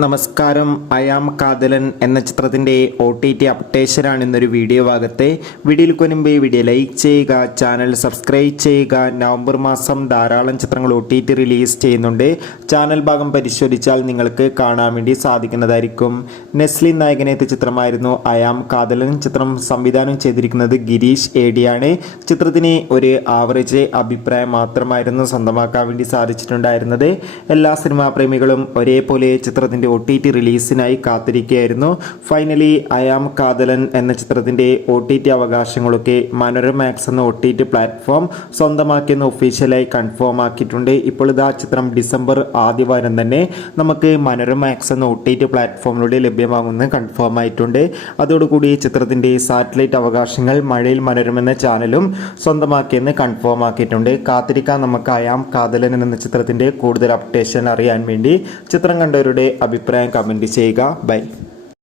നമസ്കാരം. അയാം കാതലൻ എന്ന ചിത്രത്തിൻ്റെ OTT അപ്ഡേഷനാണ് ഇന്നൊരു വീഡിയോ ഭാഗത്തെ. വീഡിയോയിൽ മുൻപ് വീഡിയോ ലൈക്ക് ചെയ്യുക, ചാനൽ സബ്സ്ക്രൈബ് ചെയ്യുക. നവംബർ മാസം ധാരാളം ചിത്രങ്ങൾ OTT റിലീസ് ചെയ്യുന്നുണ്ട്. ചാനൽ ഭാഗം പരിശോധിച്ചാൽ നിങ്ങൾക്ക് കാണാൻ വേണ്ടി സാധിക്കുന്നതായിരിക്കും. നെസ്ലിൻ നായകനെത്തിയ ചിത്രമായിരുന്നു അയാം കാതലൻ. ചിത്രം സംവിധാനം ചെയ്തിരിക്കുന്നത് ഗിരീഷ് ഏടിയാണ്. ചിത്രത്തിന് ഒരു ആവറേജ് അഭിപ്രായം മാത്രമായിരുന്നു സ്വന്തമാക്കാൻ വേണ്ടി സാധിച്ചിട്ടുണ്ടായിരുന്നത്. എല്ലാ സിനിമാ പ്രേമികളും ഒരേപോലെ ചിത്രത്തിൻ്റെ OTT റിലീസിനായി കാത്തിരിക്കുകയായിരുന്നു. ഫൈനലി അയാം കാതലൻ എന്ന ചിത്രത്തിൻ്റെ OTT അവകാശങ്ങളൊക്കെ മനോരമാക്സ് എന്ന OTT പ്ലാറ്റ്ഫോം സ്വന്തമാക്കിയെന്ന് ഒഫീഷ്യലായി കൺഫേം ആക്കിയിട്ടുണ്ട്. ഇപ്പോൾ ഇതാ ചിത്രം ഡിസംബർ ആദ്യവാരം തന്നെ നമുക്ക് മനോരമാക്സ് എന്ന OTT പ്ലാറ്റ്ഫോമിലൂടെ ലഭ്യമാകുമെന്ന് കൺഫേം ആയിട്ടുണ്ട്. അതോടുകൂടി ചിത്രത്തിൻ്റെ സാറ്റലൈറ്റ് അവകാശങ്ങൾ മഴയിൽ മനോരമ എന്ന ചാനലും സ്വന്തമാക്കിയെന്ന് കൺഫേം ആക്കിയിട്ടുണ്ട്. കാത്തിരിക്കാൻ നമുക്ക് അയാം കാതലൻ എന്ന ചിത്രത്തിൻ്റെ കൂടുതൽ അപ്ഡേഷൻ അറിയാൻ വേണ്ടി. ചിത്രം കണ്ടവരുടെ അഭിപ്രായം കമൻറ്റ് ചെയ്യുക. ബൈ.